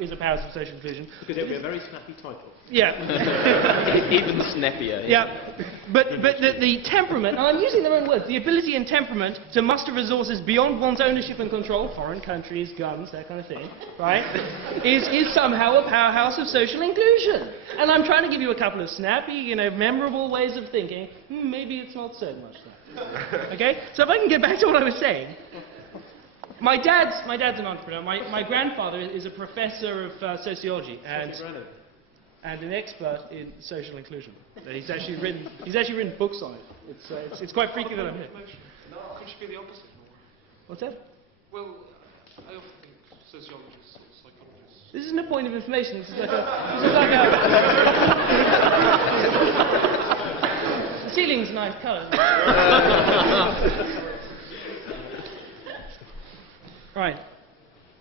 is a powerhouse of social inclusion. Because it would be a very snappy title. Yeah. Even snappier. Yeah. But the temperament, and I'm using the wrong words, the ability and temperament to muster resources beyond one's ownership and control, foreign countries, guns, that kind of thing, right, is somehow a powerhouse of social inclusion. And I'm trying to give you a couple of snappy, memorable ways of thinking. Maybe it's not so much that. Okay? So if I can get back to what I was saying. My dad's an entrepreneur. My grandfather is a professor of sociology and an expert in social inclusion. He's actually written books on it. It's quite freaky that I'm here. No, could you be the opposite? What's that? Well, I often think sociologists or psychologists. This isn't a point of information. This is like the ceiling's nice colour. Right.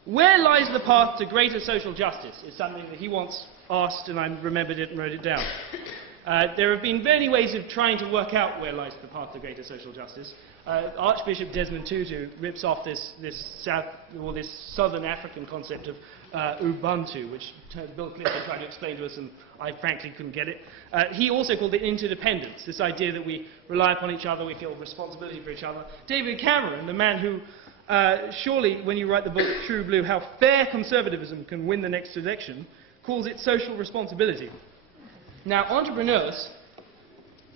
Where lies the path to greater social justice is something that he once asked, and I remembered it and wrote it down. There have been many ways of trying to work out where lies the path to greater social justice. Archbishop Desmond Tutu rips off this southern African concept of Ubuntu, which Bill Clinton tried to explain to us, and I frankly couldn't get it. He also called it interdependence, this idea that we rely upon each other, we feel responsibility for each other. David Cameron, the man who surely, when you write the book True Blue, How Fair Conservatism Can Win the Next Election, calls it social responsibility. Now, entrepreneurs,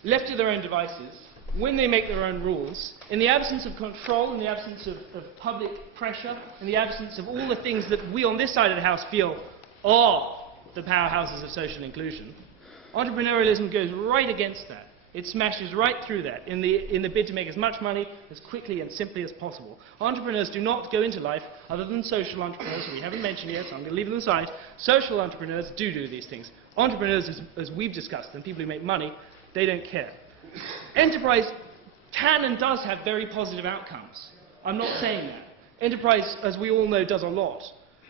left to their own devices, when they make their own rules, in the absence of control, in the absence of public pressure, in the absence of all the things that we on this side of the house feel are the powerhouses of social inclusion, entrepreneurialism goes right against that. It smashes right through that in the bid to make as much money as quickly and simply as possible. Entrepreneurs do not go into life, other than social entrepreneurs, who we haven't mentioned yet, so I'm going to leave them aside. Social entrepreneurs do these things. Entrepreneurs, as we've discussed, and people who make money, they don't care. Enterprise can and does have very positive outcomes. I'm not saying that. Enterprise, as we all know, does a lot.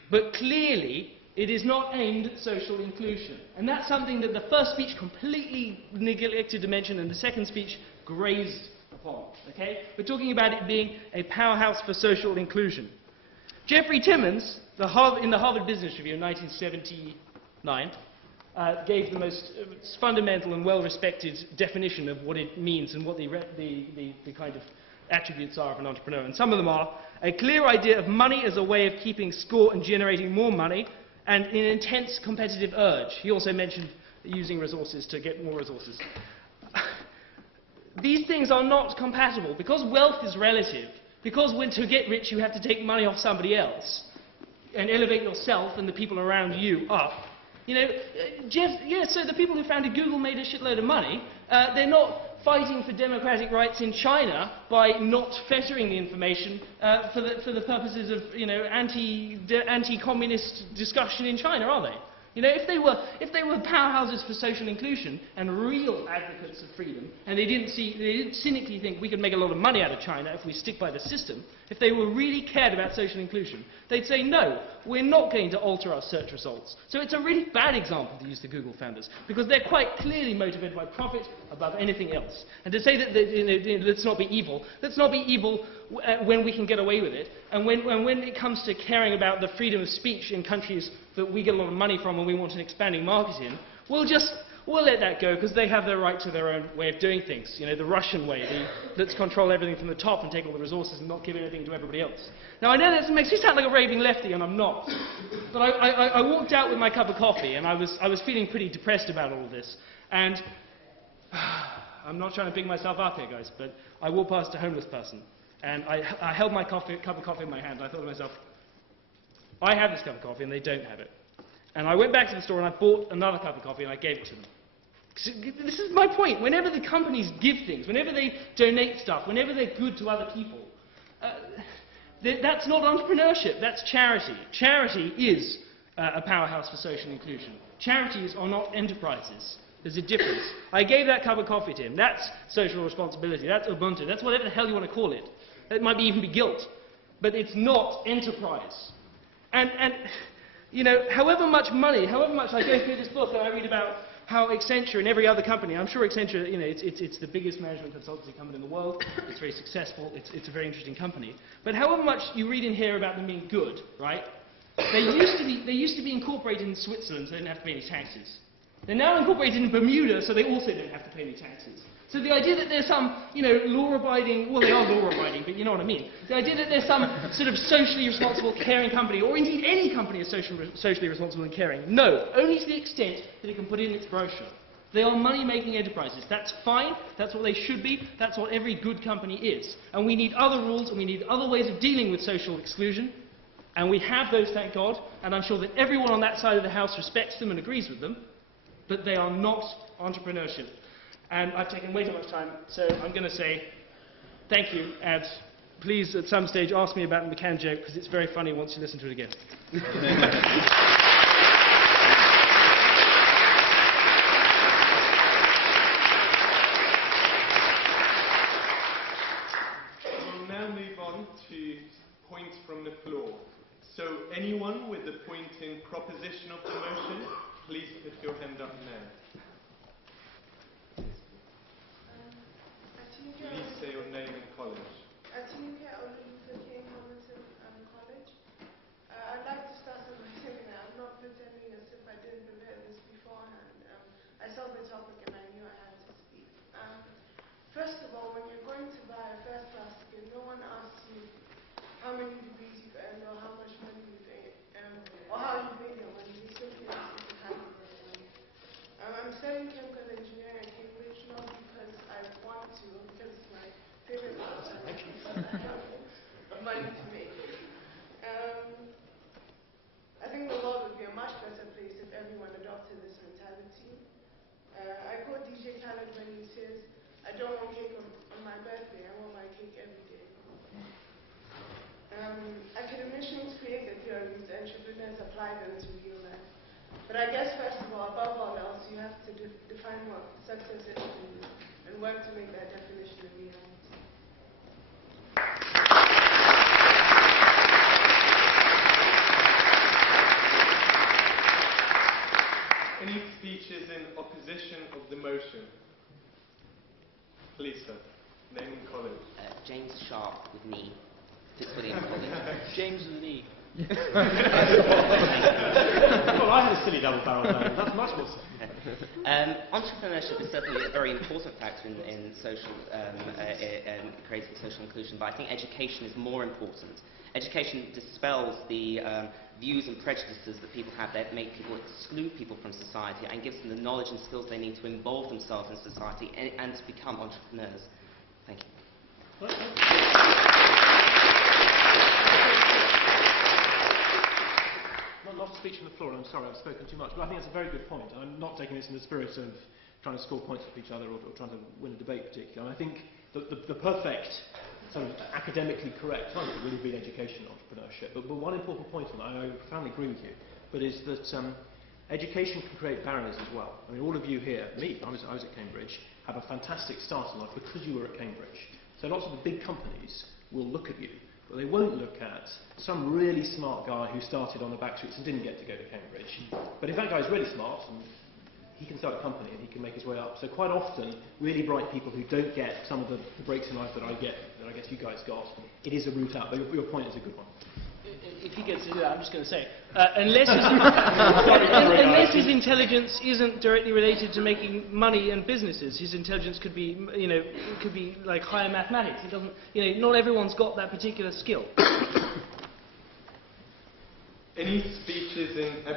But clearly, it is not aimed at social inclusion. And that's something that the first speech completely neglected to mention and the second speech grazed upon. Okay? We're talking about it being a powerhouse for social inclusion. Jeffrey Timmons, in the Harvard Business Review in 1979, gave the most fundamental and well-respected definition of what it means and what the kind of attributes are of an entrepreneur. And some of them are a clear idea of money as a way of keeping score and generating more money, and an intense competitive urge. He also mentioned using resources to get more resources. These things are not compatible. Because wealth is relative, because to get rich you have to take money off somebody else and elevate yourself and the people around you up. So the people who founded Google made a shitload of money. They're not fighting for democratic rights in China by not fettering the information for the purposes of anti-communist discussion in China, are they? If they were powerhouses for social inclusion and real advocates of freedom, and they didn't cynically think we could make a lot of money out of China if we stick by the system, if they were really cared about social inclusion, they'd say, no, we're not going to alter our search results. So it's a really bad example to use the Google founders, because they're quite clearly motivated by profit above anything else. And to say that, let's not be evil when we can get away with it, and when it comes to caring about the freedom of speech in countries that we get a lot of money from and we want an expanding market in, we'll let that go, because they have their right to their own way of doing things. The Russian way, let's control everything from the top and take all the resources and not give anything to everybody else. Now, I know that makes me sound like a raving lefty, and I'm not. But I walked out with my cup of coffee, and I was feeling pretty depressed about all of this. And I'm not trying to big myself up here, guys, but I walked past a homeless person, and I held my cup of coffee in my hand. I thought to myself, I have this cup of coffee and they don't have it. And I went back to the store and I bought another cup of coffee and I gave it to them. This is my point. Whenever the companies give things, whenever they donate stuff, whenever they're good to other people, that's not entrepreneurship, that's charity. Charity is a powerhouse for social inclusion. Charities are not enterprises. There's a difference. I gave that cup of coffee to him. That's social responsibility. That's Ubuntu. That's whatever the hell you want to call it. It might even be guilt. But it's not enterprise. And however much money, however much I go through this book and I read about how Accenture and every other company, I'm sure Accenture, it's the biggest management consultancy company in the world, it's very successful, it's a very interesting company. But however much you read in here about them being good, right? They used to be incorporated in Switzerland, so they didn't have to pay any taxes. They're now incorporated in Bermuda, so they also don't have to pay any taxes. So the idea that there's some, law-abiding, well, they are law-abiding, but you know what I mean. The idea that there's some sort of socially responsible, caring company, or indeed any company is socially responsible and caring. No, only to the extent that it can put in its brochure. They are money-making enterprises. That's fine. That's what they should be. That's what every good company is. And we need other rules, and we need other ways of dealing with social exclusion. And we have those, thank God. And I'm sure that everyone on that side of the House respects them and agrees with them. But they are not entrepreneurship. And I've taken way too much time, so I'm going to say thank you, and please at some stage ask me about the McCann joke, because it's very funny once you listen to it again. We'll now move on to points from the floor. So anyone with a point in proposition of the motion, please put your hand up now. Please say your name and college. College. I'd like to start with my seminar. I'm not pretending as if I didn't prepare this beforehand. I saw the topic and I knew I had to speak. First of all, when you're going to buy a first-class ticket, no one asks you how many degrees you earn or how much money you pay, or how you pay your money. You simply ask you to have your money. I'm studying chemical engineering at Cambridge, not because I want to, or because it's my favorite course. I have money to make. I think the world would be a much better place if everyone adopted this mentality. I quote DJ Khaled when he says, "I don't want cake on my birthday, I want my cake every day." Academicians create the theories, entrepreneurs apply them to real life. But I guess first of all, above all else, you have to define what success is and work to make that definition a reality. Any speeches in opposition of the motion? Please, sir. Name and college. James Sharp with me. Fitzwilliam College. James Lee. Well, I had a silly double barrel name. That's much more silly. Entrepreneurship is certainly a very important factor in social, creating social inclusion, but I think education is more important. Education dispels the views and prejudices that people have that make people exclude people from society and gives them the knowledge and skills they need to involve themselves in society and to become entrepreneurs. Thank you. Not a speech on the floor, I'm sorry, I've spoken too much, but I think that's a very good point. I'm not taking this in the spirit of trying to score points with each other or trying to win a debate particularly. I think the perfect, sort of academically correct time would really be education and entrepreneurship. But one important point on that, I profoundly agree with you, but is that education can create barriers as well. I mean, all of you here, me, I was at Cambridge, have a fantastic start in life because you were at Cambridge. So lots of the big companies will look at you, but they won't look at some really smart guy who started on the back streets and didn't get to go to Cambridge. But if that guy's really smart, and he can start a company and he can make his way up. So quite often, really bright people who don't get some of the breaks in life that I get, that I guess you guys got, it is a route out. But your point is a good one. If he gets to do that, I'm just going to say, unless his intelligence isn't directly related to making money and businesses, his intelligence could be, could be like higher mathematics. It doesn't, not everyone's got that particular skill. Any speeches in